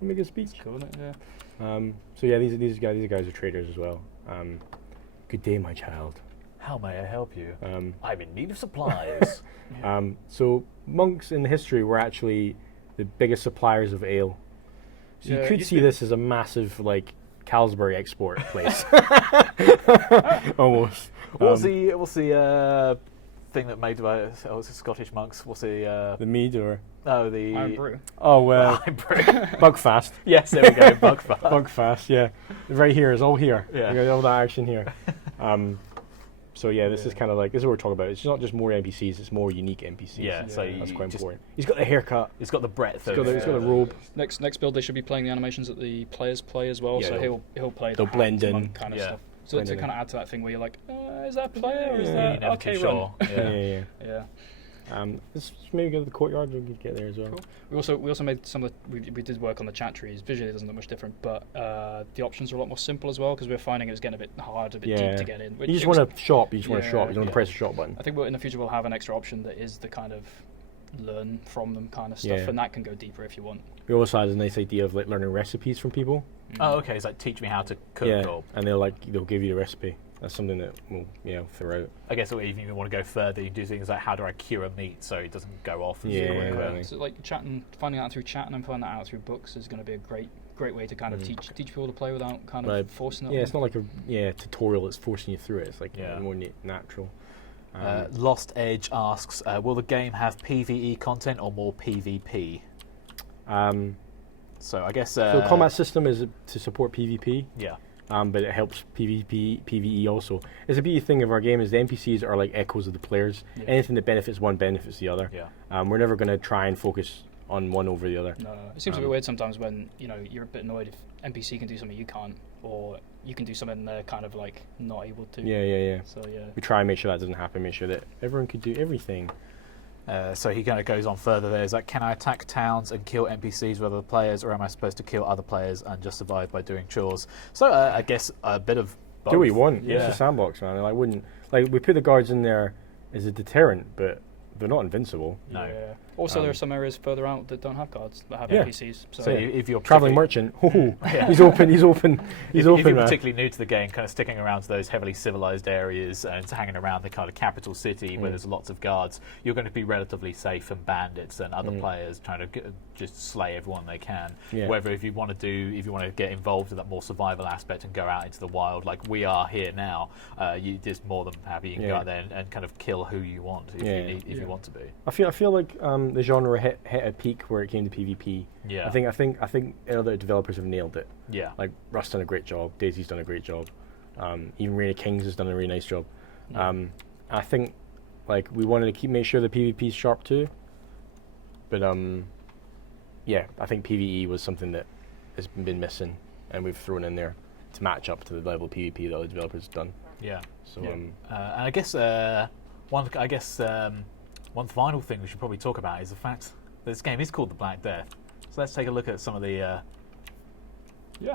Cool, isn't it? Yeah. So yeah, these guys are traders as well. Good day, my child. How may I help you? I'm in need of supplies. So monks in history were actually the biggest suppliers of ale. So you could see this as a massive like Carlsberg export place. Almost. What's the thing that made by Scottish monks? What's the mead or the Iron Brew? Oh well, Bugfast. Yes, there we go. Bugfast. Bugfast. Yeah, right here is all here. Yeah, we got all that action here. So yeah, this is kind of like this is what we're talking about. It's not just more NPCs; it's more unique NPCs. Yeah, so that's quite important. He's got the haircut. He's got the breadth. He's got the robe. Next build, they should be playing the animations that the players play as well. Yeah, so he'll play. They'll blend in kind of stuff. So to kind of add to that thing where you're like, is that player or is that okay? Sure. Yeah. Let's maybe go to the courtyard. We could get there as well. Cool. We also made some of we did work on the chat trees. Visually, it doesn't look much different, but the options are a lot more simple as well because we're finding it was getting a bit hard, a bit deep to get in. You just want to shop. You just want to shop. You don't want to press the shop button. I think in the future we'll have an extra option that is the kind of learn from them kind of stuff, and that can go deeper if you want. We also had a nice idea of like learning recipes from people. Oh, okay. It's like teach me how to cook. Yeah, and they'll give you the recipe. That's something that we'll throw out. I guess even if you want to go further, you do things like how do I cure a meat so it doesn't go off. So like finding out through chatting and finding that out through books is going to be a great way to kind of teach people to play without kind of forcing it. Yeah, it's not like a tutorial that's forcing you through it. It's like more natural. Lost Edge asks, will the game have PvE content or more PvP? So I guess the combat system is to support PvP. Yeah. But it helps PvE also. It's a beauty thing of our game is the NPCs are like echoes of the players. Yeah. Anything that benefits one benefits the other. Yeah. We're never going to try and focus on one over the other. No. It seems a bit weird sometimes when you're a bit annoyed if NPC can do something you can't, or you can do something they're kind of like not able to. Yeah. So we try and make sure that doesn't happen. Make sure that everyone could do everything. So he kind of goes on further there. He's like, can I attack towns and kill NPCs with other players, or am I supposed to kill other players and just survive by doing chores? So I guess a bit of both. Do what you want. Yeah. It's a sandbox, man. And I wouldn't like we put the guards in there as a deterrent, but they're not invincible. No. Yeah. Also, there are some areas further out that don't have guards that have Yeah. NPCs. So if you're Traveling particularly- merchant, Yeah. he's open, he's if you're man. particularly new to the game, kind of sticking around to those heavily civilized areas and hanging around the kind of capital city where there's lots of guards, you're going to be relatively safe from bandits and other players trying to just slay everyone they can. Yeah. Whether if you want to get involved in that more survival aspect and go out into the wild, like we are here now, you're just more than happy you can go Yeah. out there and kind of kill who you want if you want to be. I feel like the genre hit a peak where it came to PvP. Yeah. I think other developers have nailed it. Yeah. Like Rust's done a great job, Daisy's done a great job, even Reign of Kings has done a really nice job. I think like we wanted to make sure the PvP's sharp too, but yeah, I think PvE was something that has been missing, and we've thrown in there to match up to the level of PvP that other developers have done. Yeah. So and I guess one final thing we should probably talk about is the fact that this game is called The Black Death. So let's take a look at some of the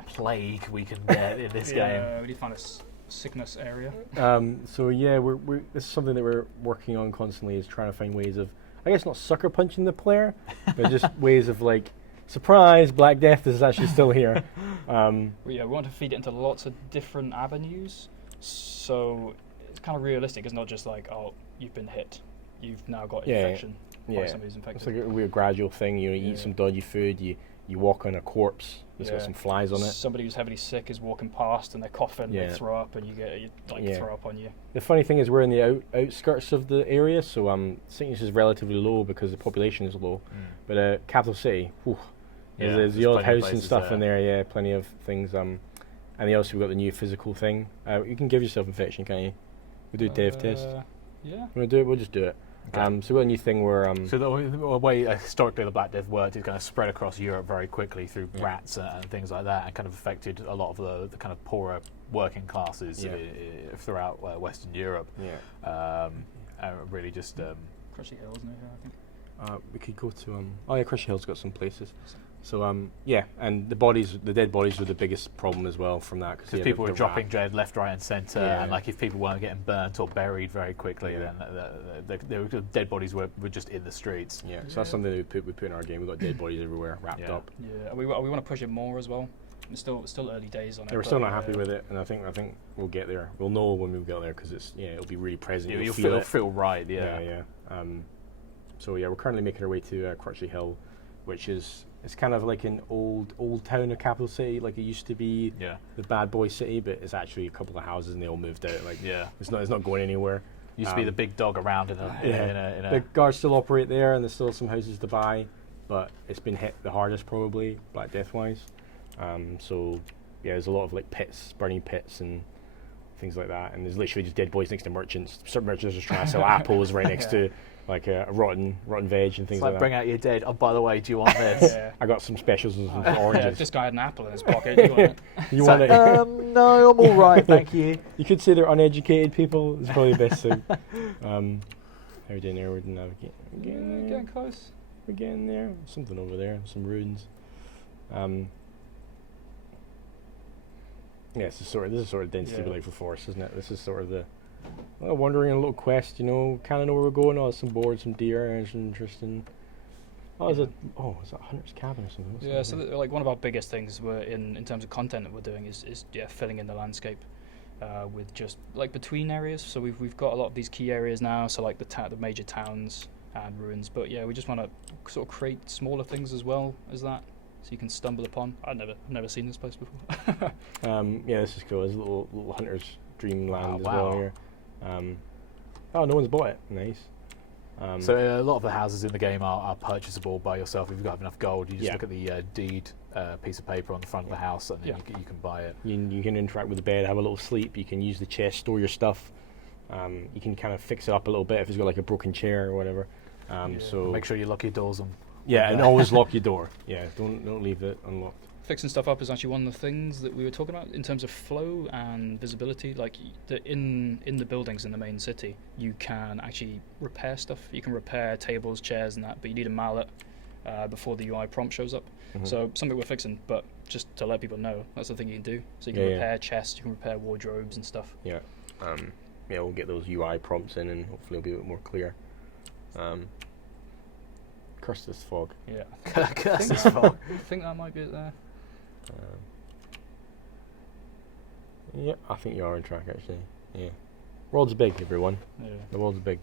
plague we can get in this game. We need to find a sickness area. so yeah, we're this is something that we're working on constantly, is trying to find ways of, I guess, not sucker punching the player, but just ways of like, surprise, Black Death is actually still here. We want to feed it into lots of different avenues, so it's kind of realistic. It's not just like, oh, you've been hit, you've now got infection. Yeah, Somebody's infected. it's like a weird gradual thing. You eat some dodgy food, you walk on a corpse that's got some flies on it. Somebody who's heavily sick is walking past and they're coughing, they throw up, and you throw up on you. The funny thing is we're in the outskirts of the area, so sickness is relatively low because the population is low. But capital city, there's the odd house and stuff in there. Yeah, plenty of things. And we've got the new physical thing. You can give yourself infection, can't you? We do a dev test. Yeah. We'll do it. We'll just do it. Okay. So we've got a new thing where So the way historically the Black Death worked is kind of spread across Europe very quickly through rats and things like that, and kind of affected a lot of the kind of poorer working classes throughout Western Europe. Really just Crushy Hills near here, I think. we could go to Crushy Hill's got some places. So and the dead bodies were the biggest problem as well from that, because people were dropping dead left, right, and centre, and like if people weren't getting burnt or buried very quickly, then the dead bodies were just in the streets. Yeah, so that's something that we put in our game. We've got dead bodies everywhere wrapped up. Yeah, we want to push it more as well. It's still early days on it. We're still not happy with it, and I think we'll get there. We'll know when we get there because it'll be really present. You'll feel right. Yeah. So we're currently making our way to Crutchley Hill, which is. It's kind of like an old town, a capital city, like it used to be. Yeah. The bad boy city, but it's actually a couple of houses and they all moved out. It's not going anywhere. Used to be the big dog around in a The guards still operate there, and there's still some houses to buy, but it's been hit the hardest probably, Black Death wise. There's a lot of like pits, burning pits and things like that, and there's literally just dead bodies next to merchants. Some merchants are just trying to sell apples right next to like a rotten veg and things like that. Bring out your dead. Oh, by the way, do you want this? I got some specials and some oranges. This guy had an apple in his pocket. Do you want it? You want it? No, I'm all right, thank you. You could say they're uneducated people. It's probably the best thing. How are we doing there? We're navigating. Getting close. We're getting there. Something over there. Some ruins. This is sort of density like for Forest, isn't it? This is sort of the wandering a little quest, kind of know where we're going. Oh, some boards, some deer, and some interesting. Is that Hunter's Cabin or something? Yeah, so one of our biggest things in terms of content that we're doing is filling in the landscape with just like between areas. So we've got a lot of these key areas now, so like the major towns and ruins. But we just want to sort of create smaller things as well as that, so you can stumble upon. I've never seen this place before. This is cool. There's a little hunter's dreamland as well here. No one's bought it. Nice. So a lot of the houses in the game are purchasable by yourself. If you've got enough gold, you just look at the deed piece of paper on the front of the house, and then you can buy it. You can interact with the bed, have a little sleep. You can use the chest, store your stuff. You can kind of fix it up a little bit if it's got like a broken chair or whatever. So make sure you lock your doors on Yeah, and always lock your door. Yeah, don't leave it unlocked. Fixing stuff up is actually one of the things that we were talking about in terms of flow and visibility. Like in the buildings in the main city, you can actually repair stuff. You can repair tables, chairs, and that, but you need a mallet before the UI prompt shows up. Mhm. So something we're fixing, but just to let people know, that's the thing you can do. So you can repair chests, you can repair wardrobes and stuff. Yeah, we'll get those UI prompts in, and hopefully it'll be a bit more clear. Curse this fog. Yeah. Curse this fog. I think that might be it there. Yeah, I think you are on track actually. Yeah, world's big, everyone. Yeah. The world's big.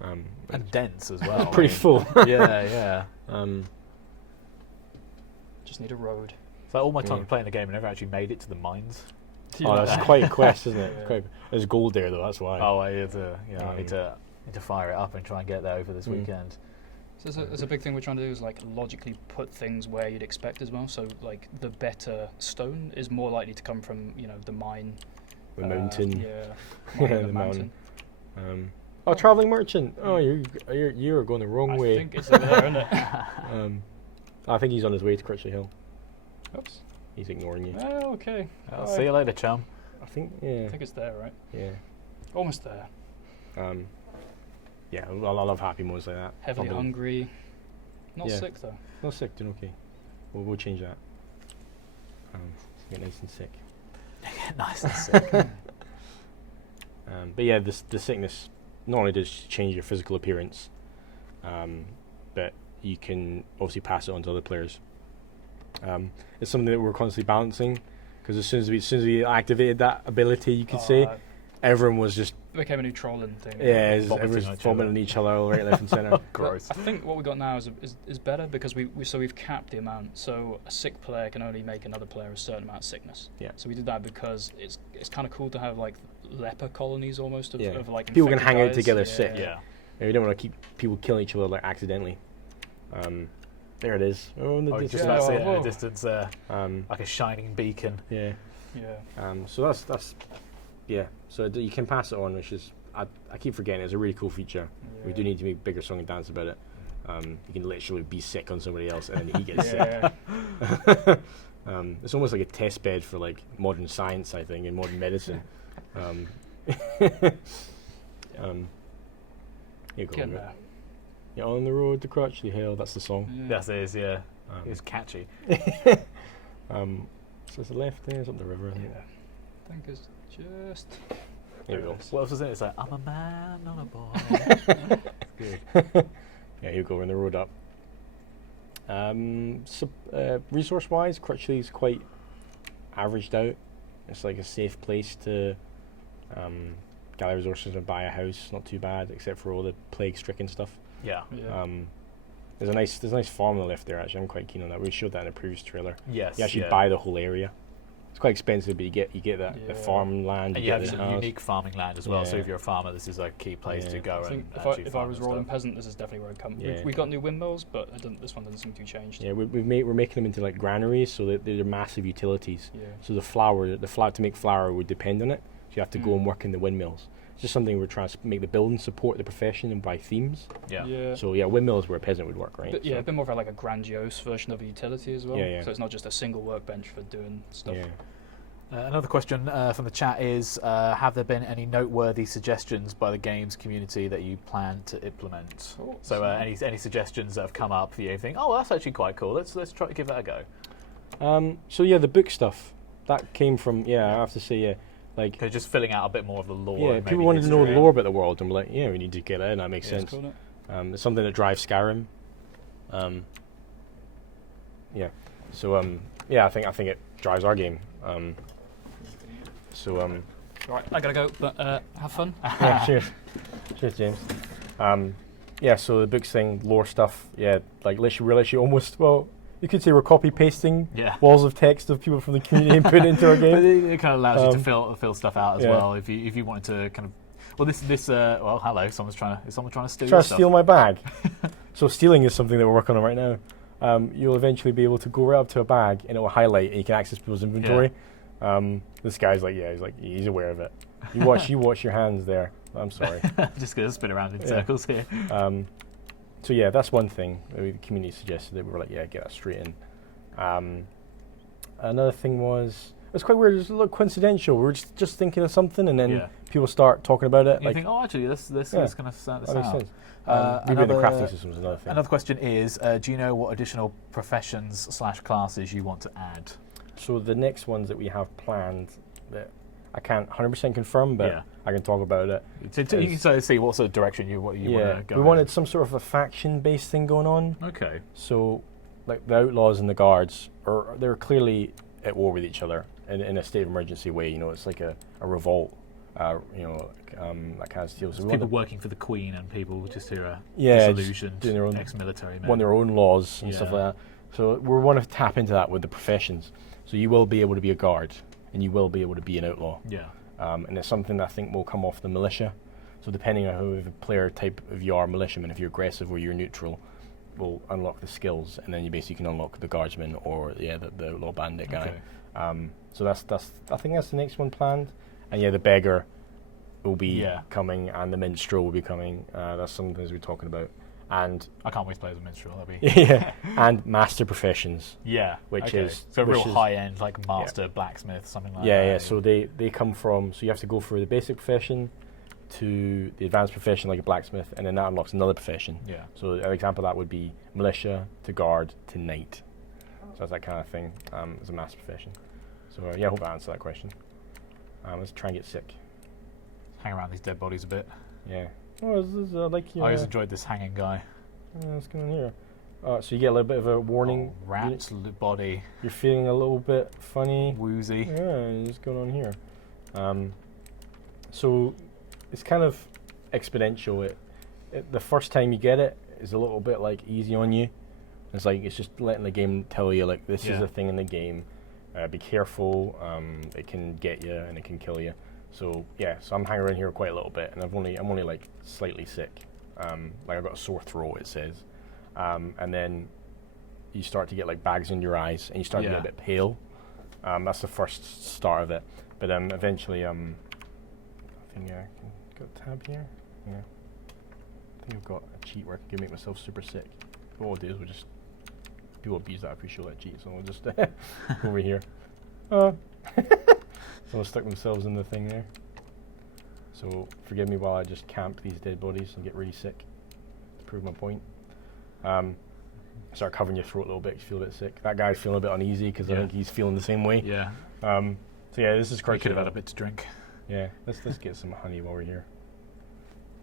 And dense as well. It's pretty full. Yeah. Just need a road. So all my time playing the game, I never actually made it to the mines. Oh, that's quite a quest, isn't it? Yeah. There's gold there though. That's why. Oh, I need to fire it up and try and get there over this weekend. So there's a big thing we're trying to do is like logically put things where you'd expect as well. So like the better stone is more likely to come from the mine, The mountain. Yeah, the mountain. Traveling merchant. Oh, you're going the wrong way. I think it's there, isn't it? I think he's on his way to Crutchley Hill. Oops. He's ignoring you. Oh, okay. I'll see you later, chum. I think. Yeah. I think it's there, right? Yeah. Almost there. Yeah, I love happy moments like that. Heavily Probably. hungry. Not Yeah. sick though. Not sick, doing okay. We'll change that. Get nice and sick. Nice and sick. But yeah, the sickness not only does change your physical appearance, but you can obviously pass it on to other players. It's something that we're constantly balancing, because as soon as we activated that ability, you could say everyone was just It became a new trolling thing. yeah, Vomiting everyone's on each vomiting other. each other right, left, and centre. Gross. I think what we got now is better because we've capped the amount. So a sick player can only make another player a certain amount of sickness. Yeah. So we did that because it's kind of cool to have like leper colonies almost of like people can infected hang out guys. together Yeah. sick. Yeah. And we don't want to keep people killing each other like accidentally. There it is. Oh, in the Oh, just distance. about see it in whoa. the distance there, like a shining beacon. Yeah. Yeah. So that's yeah. So you can pass it on, which is I keep forgetting it's a really cool feature. We do need to make bigger song and dance about it. You can literally be sick on somebody else and then he gets sick. It's almost like a test bed for like modern science, I think, and modern medicine. Here you go. Getting there. Yeah, on the road to Crutchley Hill. That's the song. Yeah. That is, yeah. It's catchy. So it's the left there, it's up the river. I think. Yeah. I think it's just. Here we go. What else was it? It's like, I'm a man, not a boy. Good. Yeah, here we go. We're on the road up. Resource-wise, Crutchley's quite averaged out. It's like a safe place to gather resources and buy a house. Not too bad, except for all the plague-stricken stuff. Yeah. Yeah. There's a nice farm on the left there. Actually, I'm quite keen on that. We showed that in a previous trailer. Yes. You actually yeah. buy the whole area. It's quite expensive, but you get that the Yeah. farmland. And you you have get the some house. unique farming land as well. So Yeah. if you're a farmer, this is a key place Yeah. to go I and think actually if I farm was and rolling stuff. peasant, this is definitely where I'd come. Yeah. We've got new windmills, but this one doesn't seem to be changed. Yeah, we're making them into like granaries, so that they're massive utilities. Yeah. So the flour to make flour would depend on it. So you have to go and work in the windmills. It's just something we're trying to make the building support the profession and by themes. Yeah. Yeah. So yeah, windmills where a peasant would work, right? But yeah, So, a bit more of like a grandiose version of a utility as well. Yeah, yeah. So it's not just a single workbench for doing stuff. yeah. Another question from the chat is, have there been any noteworthy suggestions by the games community that you plan to implement? Oh, So any suggestions that have come up for you think, oh, that's actually quite cool. Let's try to give that a go. So yeah, the book stuff that came from I have to say like Okay, just filling out a bit more of the lore. yeah, and people maybe wanted to know the history. lore about the world, and we're like, yeah, we need to get it in. That makes Yeah, sense. it's cool, isn't it? It's something that drives Skyrim. Yeah. So I think it drives our game. Right, I gotta go, but have fun. Yeah, cheers, James. Yeah, so the books thing, lore stuff. Yeah, like literally, we're literally almost you could say we're copy pasting Yeah. walls of text of people from the community and put it into our But game. it kind of allows you to fill stuff out as yeah. well. If you wanted to kind of, well, this well, hello, is someone trying to steal Try your to stuff? steal my bag. So stealing is something that we're working on right now. You'll eventually be able to go right up to a bag and it will highlight and you can access people's inventory. This guy's like, he's aware of it. You watch your hands there. I'm sorry. Just gonna spin around in circles here. So yeah, that's one thing. The community suggested that we were like, yeah, get that straight in. Another thing was, it was quite weird. It was a little coincidental. We were just thinking of something, and then people start talking about it. You think, oh, actually, this is going to start this that makes out. sense. Reviewing the crafting system is another thing. Another question is, do you know what additional professions/classes you want to add? So the next ones that we have planned, that I can't 100% confirm, but I can talk about it. You can sort of see what sort of direction you want to go. We wanted some sort of a faction-based thing going on. Okay. So, like the outlaws and the guards, they're clearly at war with each other in a state of emergency way. You know, it's like a revolt. You know, that kind of deal. So people working for the Queen and people just who are disillusioned, ex-military men. Want their own laws and stuff like that. So we want to tap into that with the professions. So you will be able to be a guard, and you will be able to be an outlaw. Yeah. And it's something that I think will come off the militia. So depending on who the player type of you are, militiaman, if you're aggressive or you're neutral, will unlock the skills, and then you basically can unlock the guardsman or the outlaw bandit guy. Okay. So that's I think that's the next one planned. And the beggar will be coming, and the minstrel will be coming. That's some things we're talking about. And I can't wait to play as a minstrel. That'd be and master professions. Yeah, which is so real high end, like master blacksmith, something like that. Yeah. So they come from. So you have to go through the basic profession to the advanced profession, like a blacksmith, and then that unlocks another profession. Yeah. So an example of that would be militia to guard to knight. So that's that kind of thing as a master profession. So I hope I answered that question. Let's try and get sick. Hang around these dead bodies a bit. Yeah. Oh, this is like I always enjoyed this hanging guy. What's going on here? So you get a little bit of a warning. Oh, rat's body. You're feeling a little bit funny. Woozy. Yeah, what's going on here? So it's kind of exponential. The first time you get it is a little bit like easy on you. It's just letting the game tell you like this is a thing in the game. Be careful. It can get you and it can kill you. So I'm hanging around here quite a little bit, and I'm only like slightly sick. Like I've got a sore throat, it says, and then you start to get like bags in your eyes, and you start to get a bit pale. That's the first start of it, but eventually, I think I can go tab here. Yeah, I think I've got a cheat where I can make myself super sick. What we'll do is we'll just people abuse that. I appreciate that cheat, so we'll just go over here. Someone stuck themselves in the thing there. So forgive me while I just camp these dead bodies and get really sick to prove my point. Start covering your throat a little bit, you feel a bit sick. That guy's feeling a bit uneasy because I think he's feeling the same way. Yeah. This is quite. We could have had a bit to drink. Yeah, let's get some honey while we're here.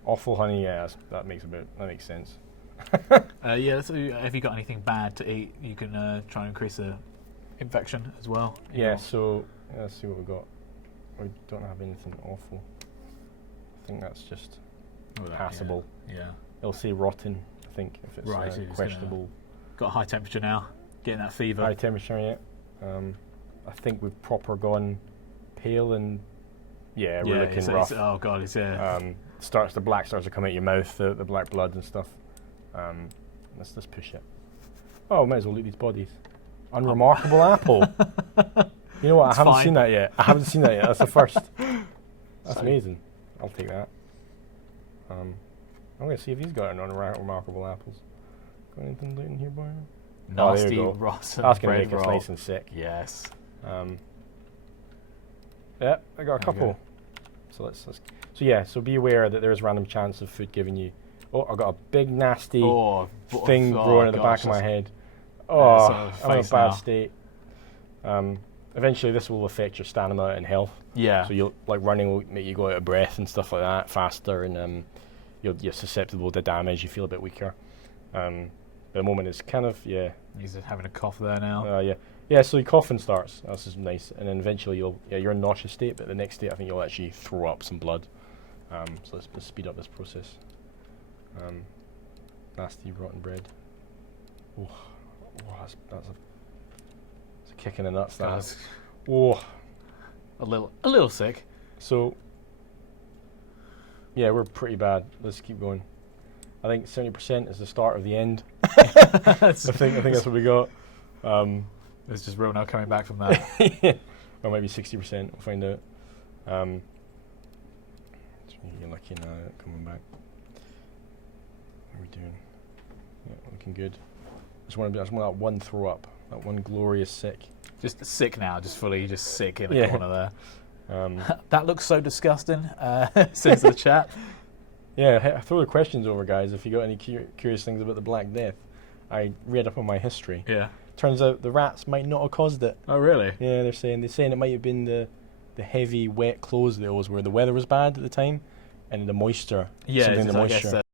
Awful honey, that makes sense. So have you got anything bad to eat? You can try and increase the infection as well. So let's see what we got. We don't have anything awful. I think that's just passable. Yeah. It'll say rotten, I think, if it's questionable. Got a high temperature now. Getting that fever. High temperature, yeah. I think we've proper gone pale and we're looking rough. Oh god, it's the black starts to come out your mouth, the black blood and stuff. Let's push it. Oh, might as well loot these bodies. Unremarkable apple. You know what? I haven't seen that yet. That's the first. That's amazing. I'll take that. I'm going to see if he's got any unremarkable apples. Got anything in here, boy? Nasty, rotten. That's going to make us nice and sick. Yes. I got a couple. So so be aware that there is random chance of food giving you. Oh, I got a big nasty thing growing at the back of my head. I'm in a bad state. Eventually, this will affect your stamina and health. Yeah. So you'll running will make you go out of breath and stuff like that faster, and you're susceptible to damage. You feel a bit weaker. But at the moment, it's kind of He's having a cough there now. So your coughing starts. That's just nice, and then eventually you're in a nauseous state. But the next state, I think you'll actually throw up some blood. So let's speed up this process. Nasty rotten bread. Oh, that's a kick in the nuts. That. Oh, a little sick. So we're pretty bad. Let's keep going. I think 70% is the start of the end. I think that's what we got. There's just real now coming back from that. Or maybe 60%. We'll find out. You're lucky now coming back. What are we doing? Yeah, looking good. Just want that one throw up, that one glorious sick. Just sick now, just fully just sick in the Yeah. corner there. That looks so disgusting, says the chat. Yeah, throw the questions over, guys, if you got any curious things about the Black Death. I read up on my history. Yeah. Turns out the rats might not have caused it. Oh, really? Yeah, they're saying it might have been the heavy, wet clothes they always wear. The weather was bad at the time, and the moisture. Yeah, something in the I moisture. guess